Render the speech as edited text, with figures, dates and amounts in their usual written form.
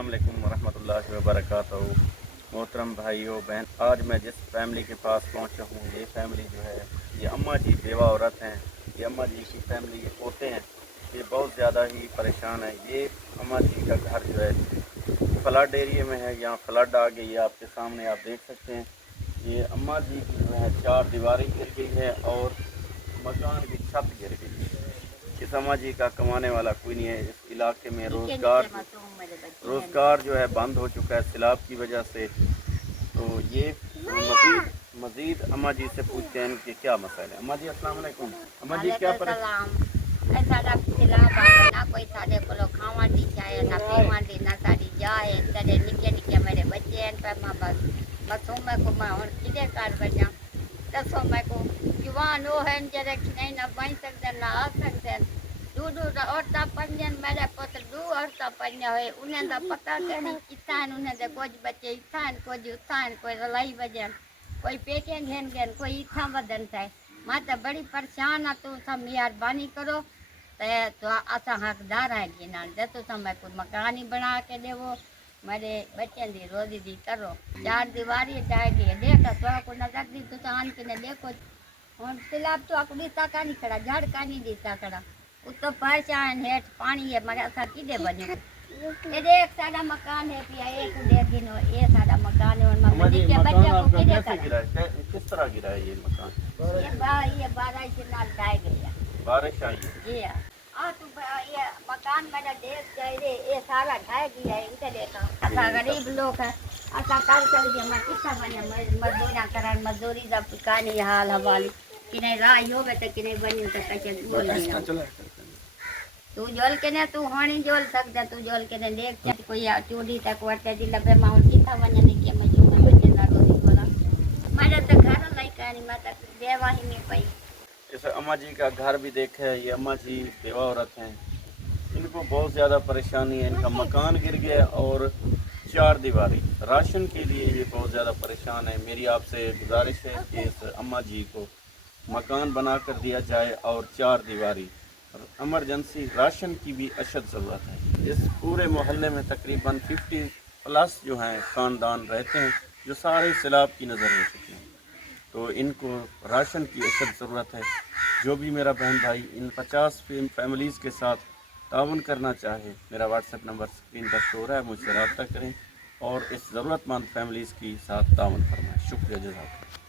अस्सलाम वालेकुम वरहमतुल्लाहि वबरकातुहू। मोहतरम भाइयों बहन, आज मैं जिस फैमिली के पास पहुंचा हूँ, ये फैमिली जो है, ये अम्मा जी बेवा औरत हैं। ये अम्मा जी की फैमिली, ये पोते हैं, ये बहुत ज़्यादा ही परेशान है। ये अम्मा जी का घर जो है फ्लड एरिया में है, यहाँ फ्लड आ गई है। आपके सामने आप देख सकते हैं, ये अम्मा जी की जो है 4 दीवारें गिर गई है और मकान की छत गिर गई है। इस अम्मा जी का कमाने वाला कोई नहीं है। इस इलाके में रोज़गार जो है बंद हो चुका है सैलाब की वजह से। तो ये मज़ीद अम्मा जी से पूछते हैं कि क्या मसला है। अम्मा जी अस्सलाम वालेकुम। अम्मा जी क्या कोई साडे कोलो खावन दी चाहे ना पीवन दी ना साडी जाए तड़े निके निके मेरे बच्चे हैं पर मां बस मैं को मैं हुन किदे कर बजा दसो मैं को जवान हो हैं जरे नहीं ना बन सकते ना आ सकते दूर औरता पंजन मेरे पुत्र दू औरता पंज होए उन्हें दा पता नहीं किसान उन्हें दे कुछ बच्चे इथान कुछ उथान कोई लड़ाई वजन कोई पेके घेन घेन कोई इथा वदन था मैं तो बड़ी परेशान है तू सब मेहरबानी करो तो असा हकदार है कि ना दे तो समय कोई मकान ही बना के देवो मेरे बच्चे दी रोजी दी करो 4 दीवारी जाएगी देखा तो को नजर दी तो आन के ने देखो और सैलाब तो आकड़ी ताका नहीं खड़ा झाड़ का नहीं दिता खड़ा तो परेशान हेठ पानी है मगर असा किदे बने ये देख सारा मकान है पिया एक दे दिनो ये सारा मकान है और मम्मी के बच्चे को किदे गिरा है? किस तरह गिरा है ये मकान? ये बारिश से नाल ढाई गया बारिश आई है। जी हाँ तो ये मकान मेरा देख जाए रे ये सारा ढाई गया है इधर देखा असा गरीब लोग है असा कर दिया मैं कितना बने मजदूरी करन मजदूरी दा पिकानी हाल हवाली कि नहीं राह होवे तो कि नहीं बनी तो कैसे बोल दिया तू जोल के ने तू होनी जोल सकता तू जोल के ने देख चट कोई चूड़ी तक वटे दी लबे माउंट किथा वने ने के मजू में बच्चे ना रोटी बोला मेरे तो घर लाइक नहीं मैं तो देवा ही नहीं पाई। इस अम्मा जी का घर भी देखे है। ये अम्मा जी बेवा औरत हैं, इनको बहुत ज़्यादा परेशानी है। इनका मकान गिर गया और 4 दीवारी राशन के लिए ये बहुत ज़्यादा परेशान है। मेरी आपसे गुजारिश है कि इस अम्मा जी को मकान बना कर दिया जाए और 4 दीवारी एमरजेंसी राशन की भी अशद ज़रूरत है। इस पूरे मोहल्ले में तकरीबन 50+ जो हैं ख़ानदान रहते हैं जो सारे सैलाब की नज़र हो चुके हैं। तो इनको राशन की अशद ज़रूरत है। जो भी मेरा बहन भाई इन 50 फैमिलीज़ के साथ ताउन करना चाहे, मेरा व्हाट्सएप नंबर स्क्रीन पर शो रहा है, मुझसे रब्ता करें और इस ज़रूरतमंद फैमिलीज़ की साथ ताउन फरमाएं। शुक्रिया, जज़ाकल्लाह।